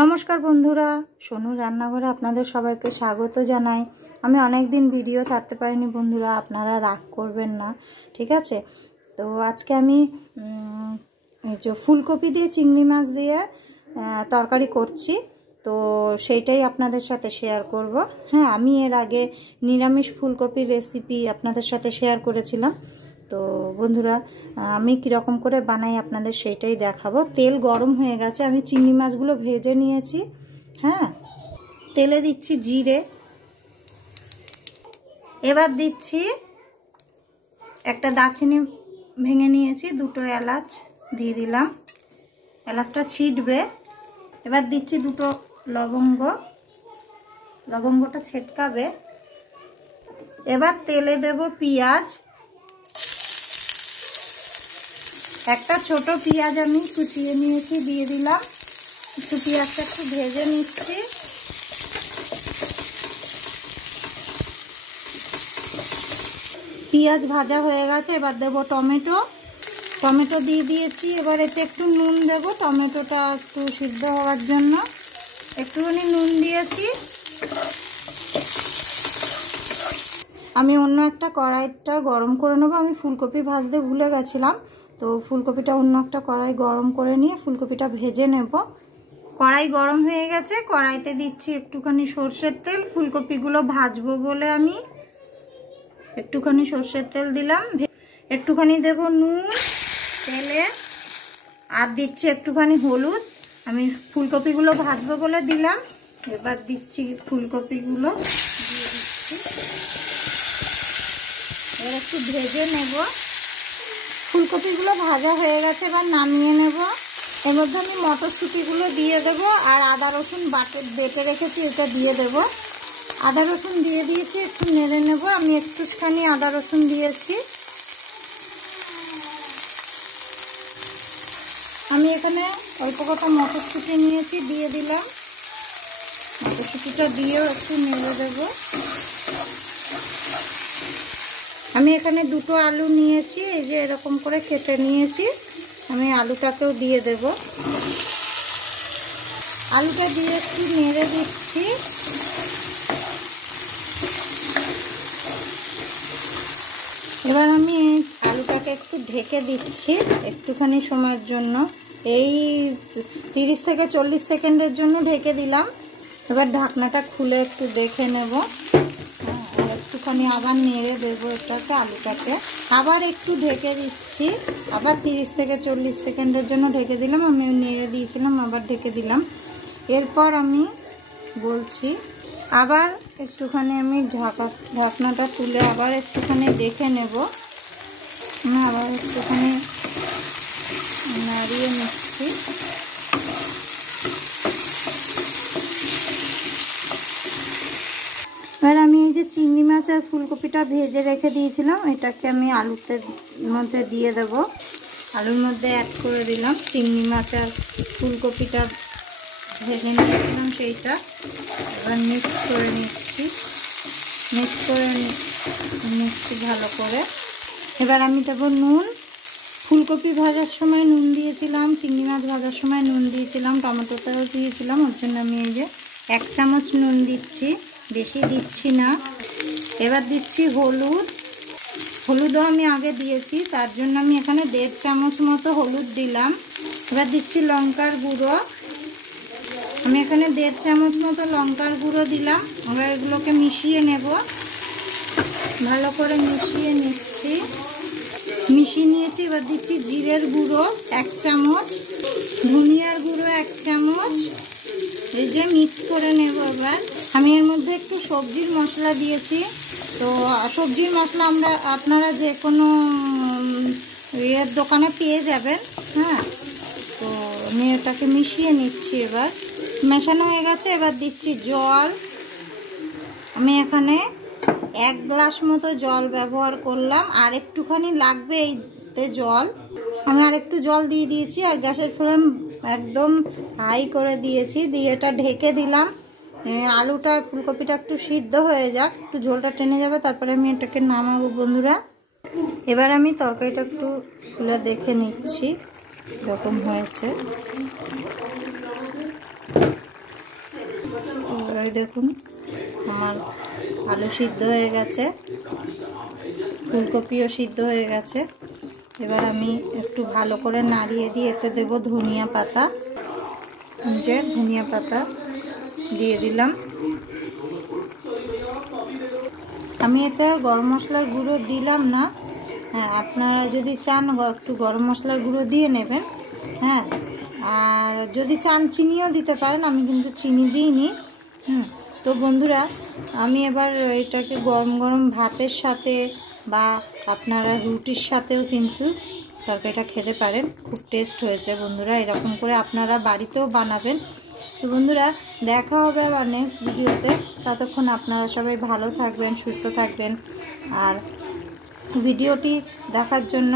নমস্কার বন্ধুরা, সোনুর রান্নাঘরে আপনাদের সবাইকে স্বাগত জানাই। আমি অনেক দিন ভিডিও ছাড়তে পারিনি বন্ধুরা, আপনারা রাগ করবেন না, ঠিক আছে? তো আজকে আমি এই যে ফুলকপি দিয়ে চিংড়ি মাছ দিয়ে তরকারি করছি, তো সেইটাই আপনাদের সাথে শেয়ার করব। হ্যাঁ, আমি এর আগে নিরামিষ ফুলকপির রেসিপি আপনাদের সাথে শেয়ার করেছিলাম। তো বন্ধুরা, আমি কীরকম করে বানাই আপনাদের সেইটাই দেখাবো। তেল গরম হয়ে গেছে, আমি চিংড়ি মাছগুলো ভেজে নিয়েছি। হ্যাঁ, তেলে দিচ্ছি জিরে, এবার দিচ্ছি একটা দারচিনি ভেঙে নিয়েছি, দুটো এলাচ দিয়ে দিলাম, এলাচটা ছিটবে। এবার দিচ্ছি দুটো লবঙ্গ, লবঙ্গটা ছেটকাবে। এবার তেলে দেব পেঁয়াজ, একটা ছোট পেঁয়াজ আমি কুচিয়ে নিয়েছি, দিয়ে দিলাম। একটু পেঁয়াজটা একটু ভেজে নিচ্ছি। পেঁয়াজ ভাজা হয়ে গেছে, এবার দেব টমেটো, টমেটো দিয়ে দিয়েছি। এবার এতে একটু নুন দেব, টমেটোটা একটু সিদ্ধ হওয়ার জন্য একটুখানি নুন দিয়েছি। আমি অন্য একটা কড়াইটা গরম করে নেবো। আমি ফুলকপি ভাজতে ভুলে গেছিলাম, তো ফুলকপিটা অন্য একটা কড়াই গরম করে নিয়ে ফুলকপিটা ভেজে নেব। কড়াই গরম হয়ে গেছে, কড়াইতে দিচ্ছি একটুখানি সর্ষের তেল। ফুলকপিগুলো ভাজবো বলে আমি একটুখানি সর্ষের তেল দিলাম। একটুখানি দেব নুন তেলে, আর দিচ্ছি একটুখানি হলুদ। আমি ফুলকপিগুলো ভাজবো বলে দিলাম। এবার দিচ্ছি ফুলকপিগুলো, দিয়ে দিচ্ছি। এবার একটু ভেজে নেব। ফুলকপিগুলো ভাজা হয়ে গেছে, এবার নামিয়ে নেব। এর মধ্যে আমি মটরশুঁটিগুলো দিয়ে দেব, আর আদা রসুন বেটে রেখেছি, এটা দিয়ে দেব। আদা রসুন দিয়ে দিয়েছি, একটু নেড়ে নেব। আমি একটুখানি আদা রসুন দিয়েছি। আমি এখানে অল্প কটা মটরশুঁটি নিয়েছি, দিয়ে দিলাম। মটরশুঁটিটা দিয়েও একটু নেড়ে দেব। আমি এখানে দুটো আলু নিয়েছি, এই যে এরকম করে কেটে নিয়েছি। আমি আলুটাকেও দিয়ে দেব। আলুটা দিয়ে একটু নেড়ে দিচ্ছি। এবার আমি আলুটাকে একটু ঢেকে দিচ্ছি একটুখানি সময়ের জন্য, এই 30 থেকে 40 সেকেন্ডের জন্য ঢেকে দিলাম। এবার ঢাকনাটা খুলে একটু দেখে নেব, আর একটুখানি আবার নেড়ে দেবো এটাকে, আলুটাকে আবার একটু ঢেকে দিচ্ছি। আবার 30 থেকে 40 সেকেন্ডের জন্য ঢেকে দিলাম। আমি নেড়ে দিয়েছিলাম, আবার ঢেকে দিলাম। এরপর আমি বলছি, আবার একটুখানি আমি ঢাকনাটা তুলে আবার একটুখানি দেখে নেব। আবার একটুখানি নাড়িয়ে নিচ্ছি। এবার আমি এই যে চিংড়ি মাছ আর ফুলকপিটা ভেজে রেখে দিয়েছিলাম, এটাকে আমি আলুতে মধ্যে দিয়ে দেব। আলুর মধ্যে অ্যাড করে দিলাম চিংড়ি মাছ আর ফুলকপিটা ভেজে নিয়েছিলাম সেইটা। এবার মিক্স করে নিচ্ছি, মিক্স করে নিচ্ছি ভালো করে। এবার আমি দেবো নুন। ফুলকপি ভাজার সময় নুন দিয়েছিলাম, চিংড়ি মাছ ভাজার সময় নুন দিয়েছিলাম, টমেটোটাও দিয়েছিলাম, ওর জন্য আমি এই যে 1 চামচ নুন দিচ্ছি, বেশি দিচ্ছি না। এবার দিচ্ছি হলুদ, হলুদও আমি আগে দিয়েছি, তার জন্য আমি এখানে 1.5 চামচ মতো হলুদ দিলাম। এবার দিচ্ছি লঙ্কার গুঁড়ো, আমি এখানে 1.5 চামচ মতো লঙ্কার গুঁড়ো দিলাম। এবার এগুলোকে মিশিয়ে নেব, ভালো করে মিশিয়ে নিচ্ছি। মিশিয়ে নিয়েছি। এবার দিচ্ছি জিরের গুঁড়ো 1 চামচ, ধনিয়ার গুঁড়ো 1 চামচ, এই যে মিক্স করে নেব। এবার আমি এর মধ্যে একটু সবজির মশলা দিয়েছি। তো সবজির মশলা আপনারা যে কোনো এর দোকানে পেয়ে যাবেন। হ্যাঁ, তো আমি এটাকে মিশিয়ে নিচ্ছি। এবার মেশানো হয়ে গেছে, এবার দিচ্ছি জল। আমি এখানে 1 গ্লাস মতো জল ব্যবহার করলাম, আর একটুখানি লাগবে এইতে জল। আমি আর একটু জল দিয়ে দিয়েছি, আর গ্যাসের ফ্লেম একদম হাই করে দিয়েছি, দিয়ে এটা ঢেকে দিলাম। আলুটা আর ফুলকপিটা একটু সিদ্ধ হয়ে যাক, একটু ঝোলটা টেনে যাবে, তারপরে আমি এটাকে নামাবো বন্ধুরা। এবার আমি তরকারিটা একটু খুলে দেখে নিচ্ছি এরকম হয়েছে। দেখুন আমার আলু সিদ্ধ হয়ে গেছে, ফুলকপিও সিদ্ধ হয়ে গেছে। এবার আমি একটু ভালো করে নাড়িয়ে দিয়ে এতে দেব ধনিয়া পাতা। যে ধনিয়া পাতা দিয়ে দিলাম। আমি এতে গরম মশলার গুঁড়ো দিলাম না। হ্যাঁ, আপনারা যদি চান একটু গরম মশলার গুঁড়ো দিয়ে নেবেন। হ্যাঁ, আর যদি চান চিনিও দিতে পারেন, আমি কিন্তু চিনি দিইনি। তো বন্ধুরা, আমি এবার এটাকে গরম গরম ভাতের সাথে বা আপনারা রুটির সাথেও কিন্তু তরকারিটা খেতে পারেন। খুব টেস্ট হয়েছে বন্ধুরা, এরকম করে আপনারা বাড়িতেও বানাবেন। তো বন্ধুরা, দেখা হবে আবার নেক্সট ভিডিওতে। ততক্ষণ আপনারা সবাই ভালো থাকবেন, সুস্থ থাকবেন। আর ভিডিওটি দেখার জন্য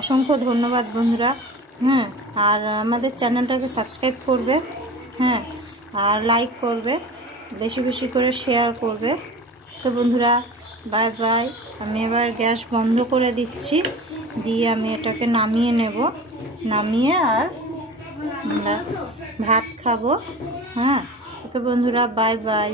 অসংখ্য ধন্যবাদ বন্ধুরা। আর আমাদের চ্যানেলটাকে সাবস্ক্রাইব করবে। আর লাইক করবে, বেশি বেশি করে শেয়ার করবে। তো বন্ধুরা, বাই বাই। আমি এবার গ্যাস বন্ধ করে দিচ্ছি, দিয়ে আমি এটাকে নামিয়ে নেব। নামিয়ে আর আমরা ভাত খাবো। ওকে বন্ধুরা, বাই বাই।